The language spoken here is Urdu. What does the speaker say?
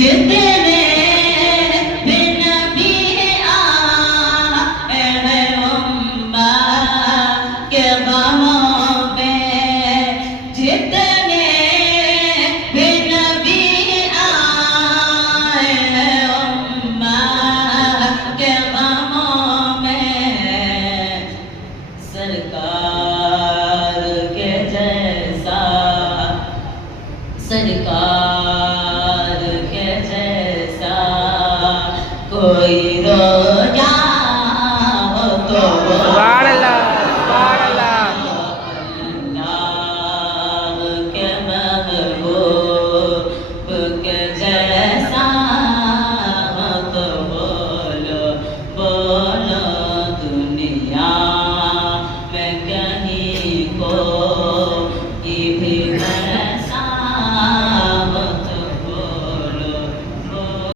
جتنے بھی نبی آئے ہیں امت کے غموں پہ، جتنے بھی نبی آئے ہیں امت کے غموں میں، سرکار کے جیسا سرکار کے جیسا کوئی رویا